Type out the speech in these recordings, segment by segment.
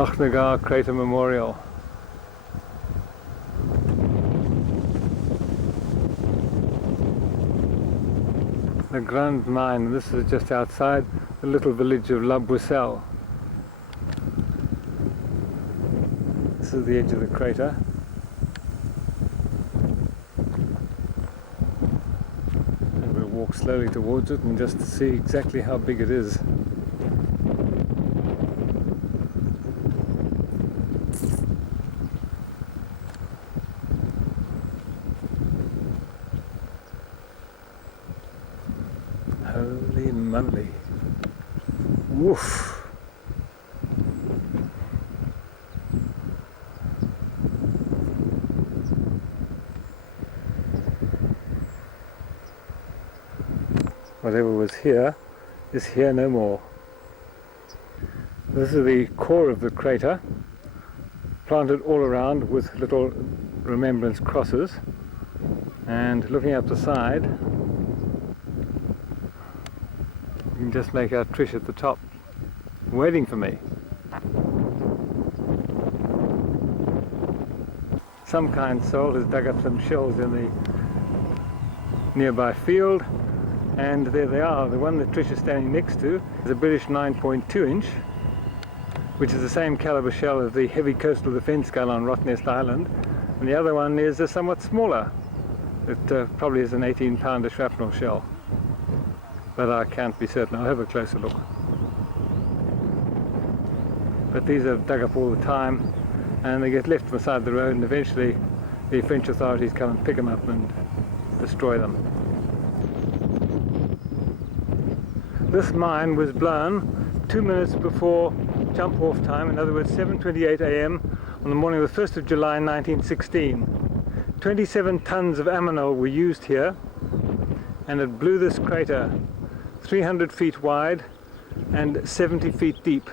Lochnagar Crater Memorial. The Grand Mine, and this is just outside the little village of Boiselle. This is the edge of the crater. And we'll walk slowly towards it and just see exactly how big it is. Holy moly. Woof. Whatever was here is here no more. This is the core of the crater, planted all around with little remembrance crosses, and looking up the side you can just make out Trish at the top waiting for me. Some kind soul has dug up some shells in the nearby field, and there they are. The one that Trish is standing next to is a British 9.2 inch, which is the same caliber shell as the heavy coastal defence gun on Rottnest Island, and the other one is a somewhat smaller. It probably is an 18-pounder shrapnel shell, but I can't be certain. I'll have a closer look. But these are dug up all the time, and they get left beside the road, and eventually the French authorities come and pick them up and destroy them. This mine was blown 2 minutes before jump off time, in other words 7:28 a.m. on the morning of the 1st of July 1916. 27 tons of ammonol were used here, and it blew this crater 300 feet wide and 70 feet deep.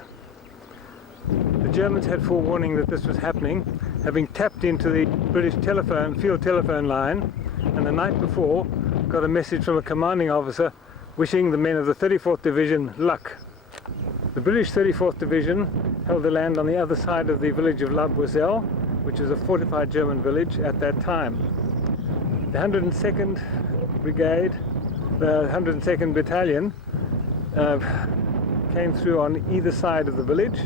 The Germans had forewarning that this was happening, having tapped into the British field telephone line, and the night before got a message from a commanding officer wishing the men of the 34th Division luck. The British 34th Division held the land on the other side of the village of Boiselle, which is a fortified German village at that time. The 102nd Brigade, the 102nd Battalion, came through on either side of the village.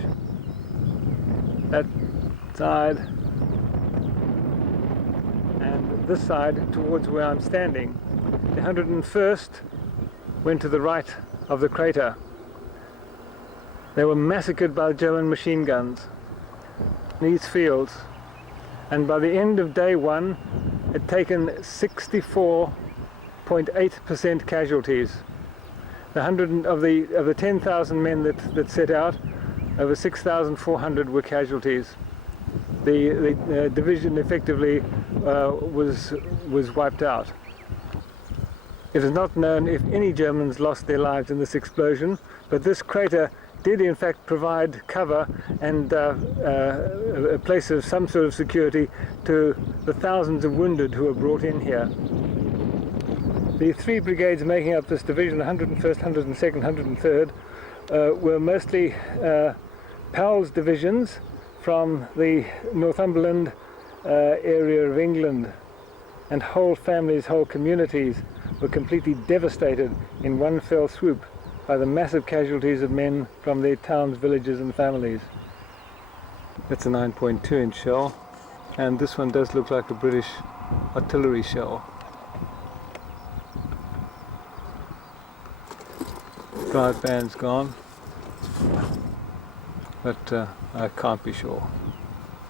That side and this side towards where I'm standing. The 101st went to the right of the crater. They were massacred by German machine guns in these fields, and by the end of day one had taken 64.8% casualties. The 10,000 men that set out, over 6,400 were casualties. The division effectively was wiped out. It is not known if any Germans lost their lives in this explosion, but this crater did in fact provide cover and a place of some sort of security to the thousands of wounded who were brought in here. The three brigades making up this division, 101st, 102nd, 103rd, were mostly Powell's divisions from the Northumberland area of England, and whole families, whole communities were completely devastated in one fell swoop by the massive casualties of men from their towns, villages and families. That's a 9.2 inch shell, and this one does look like a British artillery shell. Drive band's gone, but I can't be sure.